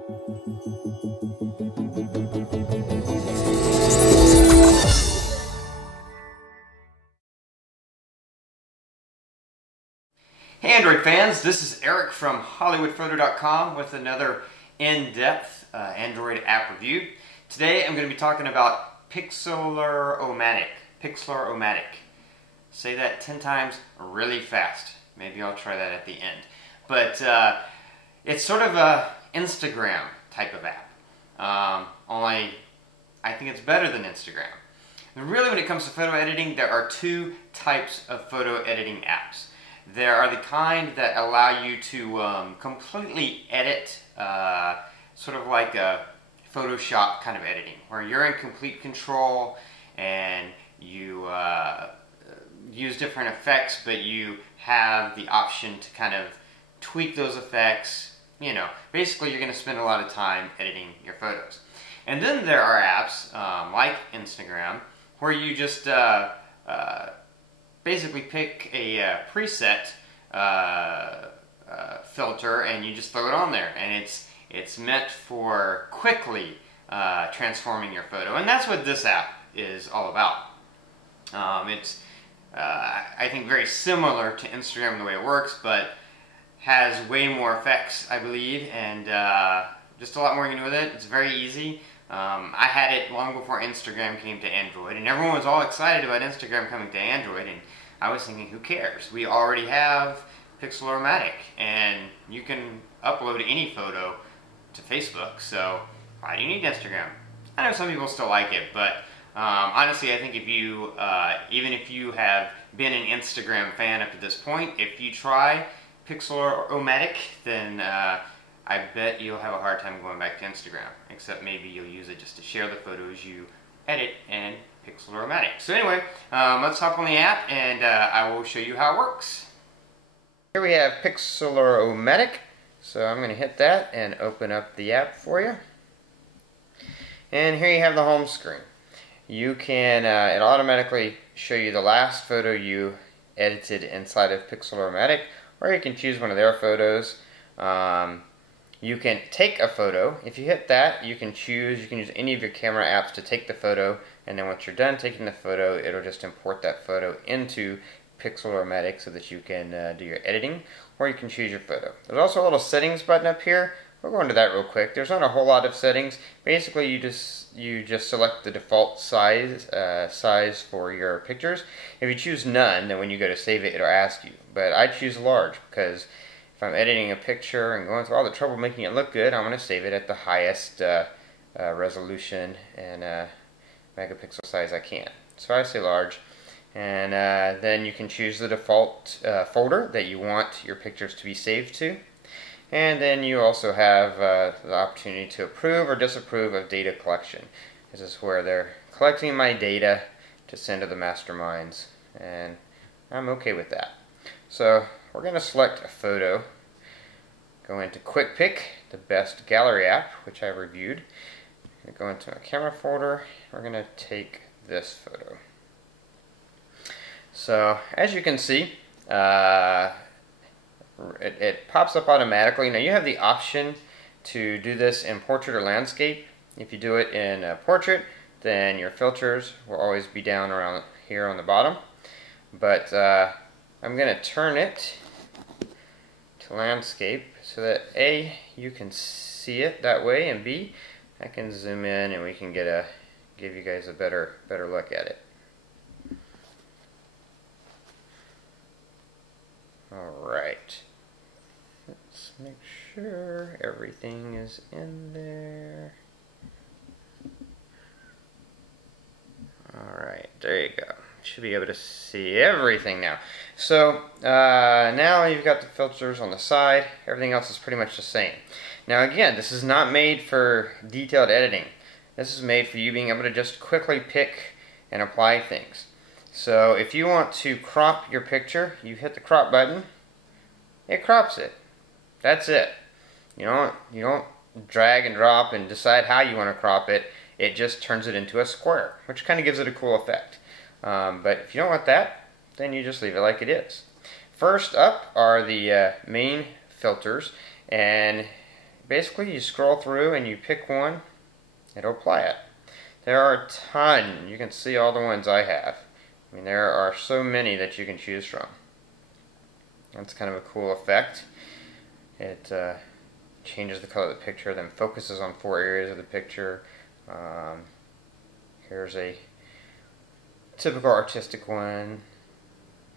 Hey Android fans, this is Eric from hollywoodfrodo.com with another in-depth Android app review. Today I'm going to be talking about Pixlr-o-matic. Pixlr-o-matic. Say that 10 times really fast. Maybe I'll try that at the end. But it's sort of a Instagram type of app. Only I think it's better than Instagram. And really when it comes to photo editing, there are two types of photo editing apps. There are the kind that allow you to completely edit, sort of like a Photoshop kind of editing, where you're in complete control and you use different effects, but you have the option to kind of tweak those effects. You know, basically you're going to spend a lot of time editing your photos. And then there are apps like Instagram, where you just basically pick a preset filter and you just throw it on there, and it's meant for quickly transforming your photo, and that's what this app is all about. It's I think very similar to Instagram in the way it works, but has way more effects, I believe, and just a lot more you can do with it. It's very easy. I had it long before Instagram came to Android, and everyone was all excited about Instagram coming to Android, and I was thinking, who cares? We already have Pixlr-o-matic, and you can upload any photo to Facebook, so why do you need Instagram? I know some people still like it, but honestly, I think if you, even if you have been an Instagram fan up to this point, if you try Pixlr-o-matic, then I bet you'll have a hard time going back to Instagram, except maybe you'll use it just to share the photos you edit in Pixlr-o-matic. So anyway, let's hop on the app and I will show you how it works. Here we have Pixlr-o-matic, so I'm going to hit that and open up the app for you. And here you have the home screen. You can, it automatically show you the last photo you edited inside of Pixlr-o-matic, or you can choose one of their photos. You can take a photo. If you hit that, you can use any of your camera apps to take the photo, and then once you're done taking the photo, it'll just import that photo into Pixlr-o-matic so that you can do your editing, or you can choose your photo. There's also a little settings button up here. We'll go into that real quick. There's not a whole lot of settings. Basically, you just select the default size for your pictures. If you choose none, then when you go to save it, it'll ask you. But I choose large because if I'm editing a picture and going through all the trouble making it look good, I'm going to save it at the highest resolution and megapixel size I can. So I say large. And then you can choose the default folder that you want your pictures to be saved to. And then you also have the opportunity to approve or disapprove of data collection. This is where they're collecting my data to send to the masterminds, and I'm okay with that. So we're going to select a photo, go into Quick Pick, the best gallery app, which I reviewed. Go into a camera folder, we're going to take this photo. So as you can see, it pops up automatically. Now you have the option to do this in portrait or landscape. If you do it in portrait, then your filters will always be down around here on the bottom. But I'm going to turn it to landscape so that A, you can see it that way, and B, I can zoom in and we can give you guys a better look at it. Alright, let's make sure everything is in there. Alright, there you go. Should be able to see everything now. So now you've got the filters on the side. Everything else is pretty much the same. Now again, this is not made for detailed editing. This is made for you being able to just quickly pick and apply things. So if you want to crop your picture, you hit the crop button, it crops it. That's it. You don't drag and drop and decide how you want to crop it. It just turns it into a square, which kind of gives it a cool effect. But if you don't want that, then you just leave it like it is. First up are the main filters, and basically you scroll through and you pick one, it'll apply it. There are a ton. You can see all the ones I have. I mean, there are so many that you can choose from. That's kind of a cool effect. It changes the color of the picture, then focuses on 4 areas of the picture. Here's a typical artistic one.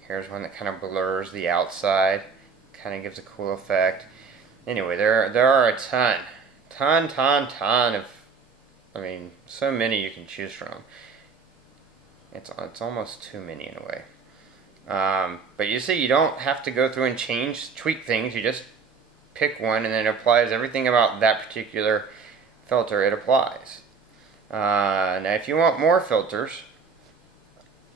Here's one that kind of blurs the outside, kind of gives a cool effect. Anyway, there are a ton of, I mean, so many you can choose from. It's almost too many in a way. But you see, you don't have to go through and tweak things. You just pick one and then it applies everything about that particular filter it applies. Now if you want more filters,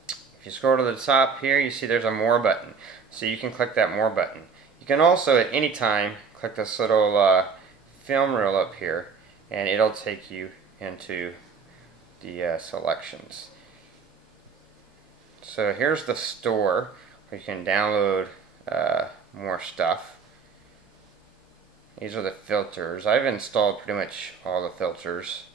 if you scroll to the top here, you see there's a more button. So you can click that more button. You can also at any time click this little film reel up here and it'll take you into the selections. So here's the store where you can download more stuff. These are the filters. I've installed pretty much all the filters,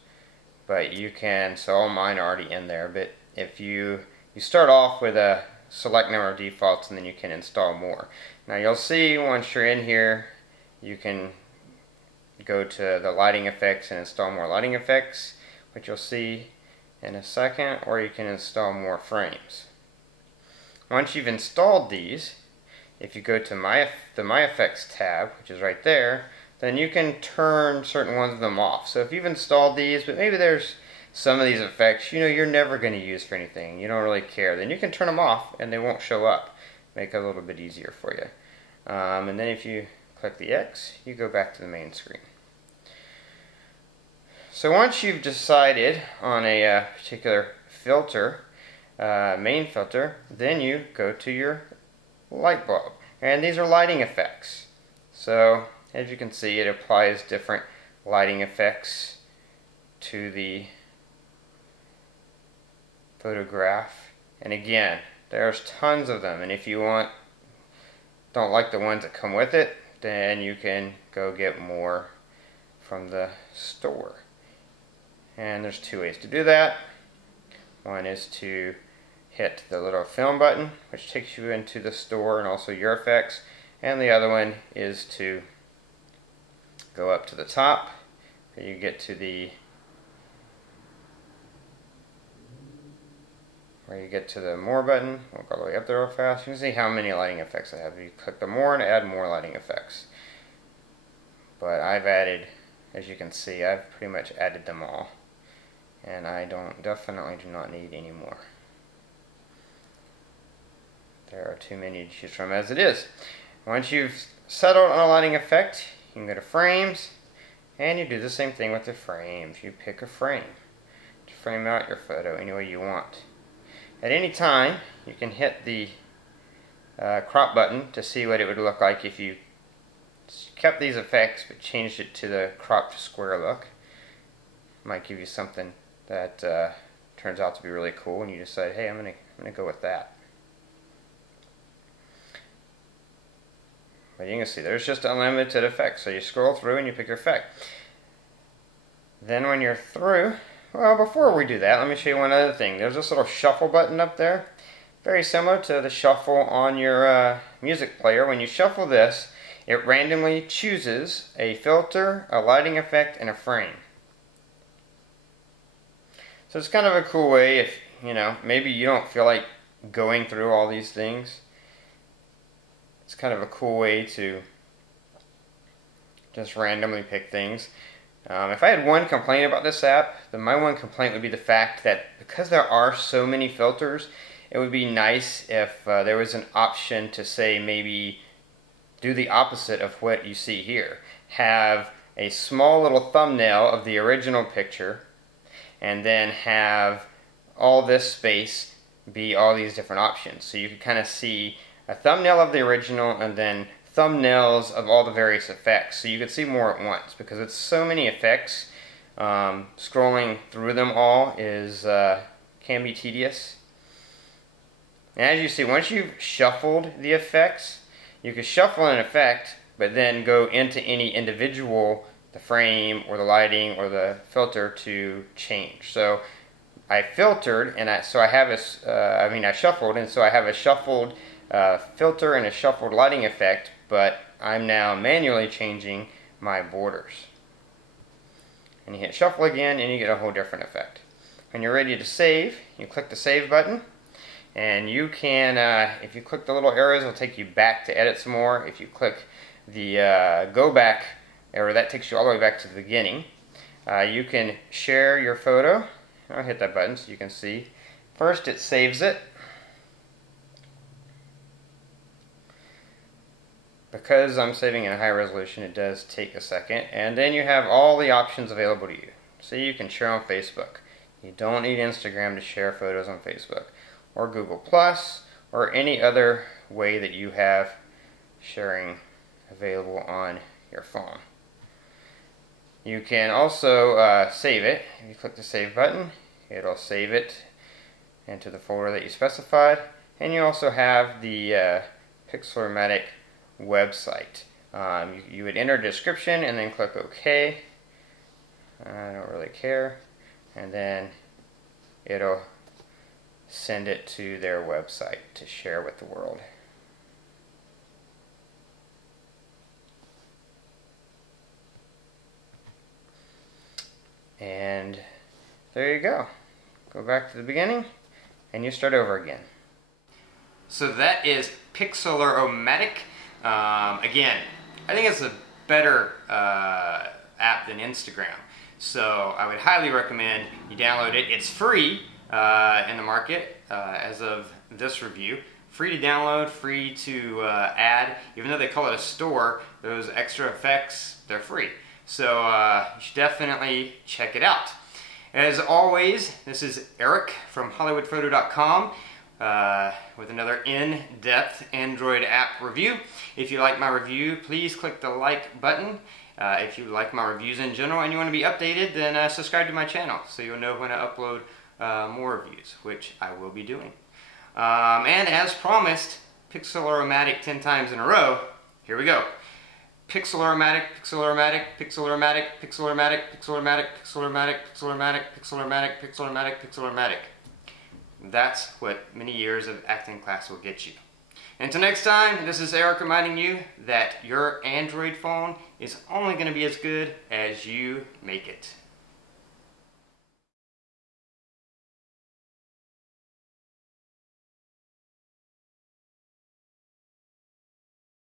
but you can, so all mine are already in there, but if you start off with a select number of defaults and then you can install more. Now you'll see once you're in here, you can go to the lighting effects and install more lighting effects, which you'll see in a second, or you can install more frames. Once you've installed these, if you go to the My Effects tab, which is right there, then you can turn certain ones of them off. So if you've installed these, but maybe there's some of these effects you're never going to use for anything, you don't really care, then you can turn them off and they won't show up. Make it a little bit easier for you. And then if you click the X, you go back to the main screen. So once you've decided on a particular filter, main filter, then you go to your light bulb. And these are lighting effects. So as you can see, it applies different lighting effects to the photograph. And again, there's tons of them. And if you don't like the ones that come with it, then you can go get more from the store. And there's 2 ways to do that. One is to hit the little film button, which takes you into the store and also your effects. And the other one is to go up to the top, where you get to the more button. We'll go all the way up there real fast. You can see how many lighting effects I have. You click the more and add more lighting effects. But I've added, as you can see, I've pretty much added them all. And I definitely do not need any more. There are too many to choose from as it is. Once you've settled on a lighting effect, you can go to frames, and you do the same thing with the frames. You pick a frame to frame out your photo any way you want. At any time, you can hit the crop button to see what it would look like if you kept these effects but changed it to the cropped square look. It might give you something that turns out to be really cool, and you decide, hey, I'm gonna go with that. But you can see there's just unlimited effects. So you scroll through and you pick your effect. Then when you're through, well, before we do that, let me show you one other thing. There's this little shuffle button up there. Very similar to the shuffle on your music player. When you shuffle this, it randomly chooses a filter, a lighting effect, and a frame. So it's kind of a cool way if, maybe you don't feel like going through all these things. It's kind of a cool way to just randomly pick things. If I had one complaint about this app, then my one complaint would be the fact that because there are so many filters, it would be nice if there was an option to say maybe do the opposite of what you see here. Have a small little thumbnail of the original picture and then have all this space be all these different options. So you can kind of see a thumbnail of the original and then thumbnails of all the various effects. So you can see more at once because it's so many effects. Scrolling through them all can be tedious. And as you see, once you've shuffled the effects, you can shuffle an effect but then go into any individual the frame or the lighting or the filter to change. So I filtered, and I have I shuffled, and so I have a shuffled filter and a shuffled lighting effect, but I'm now manually changing my borders. And you hit shuffle again, and you get a whole different effect. When you're ready to save, you click the save button, and you can, if you click the little arrows, it'll take you back to edit some more. If you click the go back arrow, that takes you all the way back to the beginning. You can share your photo. I'll hit that button so you can see. First, it saves it. Because I'm saving in high resolution, it does take a second. And then you have all the options available to you. So you can share on Facebook. You don't need Instagram to share photos on Facebook, or Google Plus, or any other way that you have sharing available on your phone. You can also save it. If you click the save button, it'll save it into the folder that you specified. And you also have the Pixlr-o-matic website. You would enter a description and then click OK. I don't really care. And then it'll send it to their website to share with the world. And there you go. Go back to the beginning and you start over again. So that is Pixlr-o-matic. Again, I think it's a better app than Instagram. So I would highly recommend you download it. It's free in the market as of this review. Free to download, free to add. Even though they call it a store, those extra effects, they're free. So you should definitely check it out. As always, this is Eric from hollywoodfrodo.com with another in-depth Android app review. If you like my review, please click the like button. If you like my reviews in general and you want to be updated, then subscribe to my channel so you'll know when I upload more reviews, which I will be doing. And as promised, Pixlr-o-matic 10 times in a row. Here we go. Pixlr-o-matic, Pixlr-o-matic, Pixlr-o-matic, Pixlr-o-matic, Pixlr-o-matic, Pixlr-o-matic, Pixlr-o-matic, Pixlr-o-matic, Pixlr-o-matic, Pixlr-o-matic. That's what many years of acting class will get you. Until next time, this is Eric reminding you that your Android phone is only going to be as good as you make it.